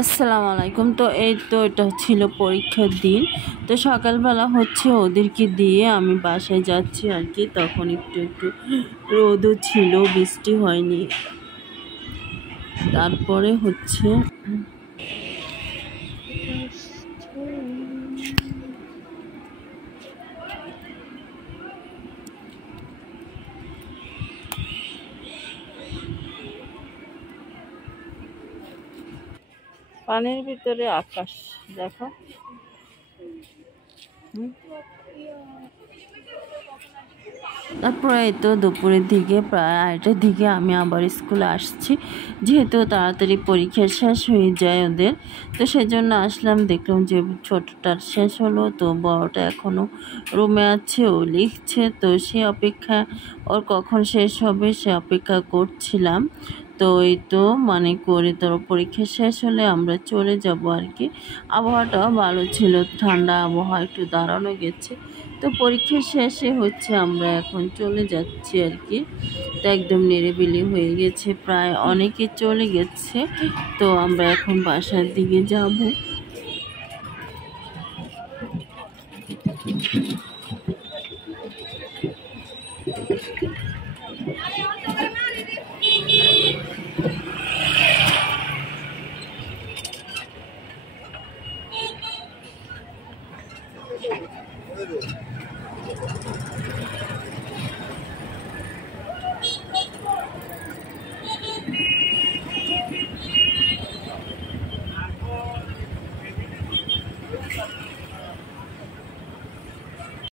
আসসালামু আলাইকুম। তো এই তো এটা ছিল পরীক্ষার দিন। তো সকালবেলা হচ্ছে ওদেরকে দিয়ে আমি বাসায় যাচ্ছি আর কি। তখন একটু একটু রোদও ছিল, বৃষ্টি হয়নি। তারপরে হচ্ছে পানির ভিতরে আকাশ দেখো। তারপরে এই তো দুপুরের দিকে প্রায় 2টার দিকে আমি আবার স্কুলে আসছি, যেহেতু তাড়াতাড়ি পরীক্ষা শেষ হয়ে যায় ওদের। তো সেজন্য আসলাম, দেখলাম যে ছোটটার শেষ হলো, তো বড়টা এখনও রুমে আছে, ও লিখছে। তো সে অপেক্ষা, ওর কখন শেষ হবে সে অপেক্ষা করছিলাম। তো এই তো করে তোর পরীক্ষা শেষ হলে আমরা চলে যাব আর কি। আবহাওয়াটাও ভালো ছিল, ঠান্ডা আবহাওয়া, একটু দাঁড়ানো গেছে। তো পরীক্ষা শেষে হচ্ছে আমরা এখন চলে যাচ্ছি আর কি। তো একদম নিরিবিলি হয়ে গেছে, প্রায় অনেকে চলে গেছে। তো আমরা এখন বাসার দিকে যাব।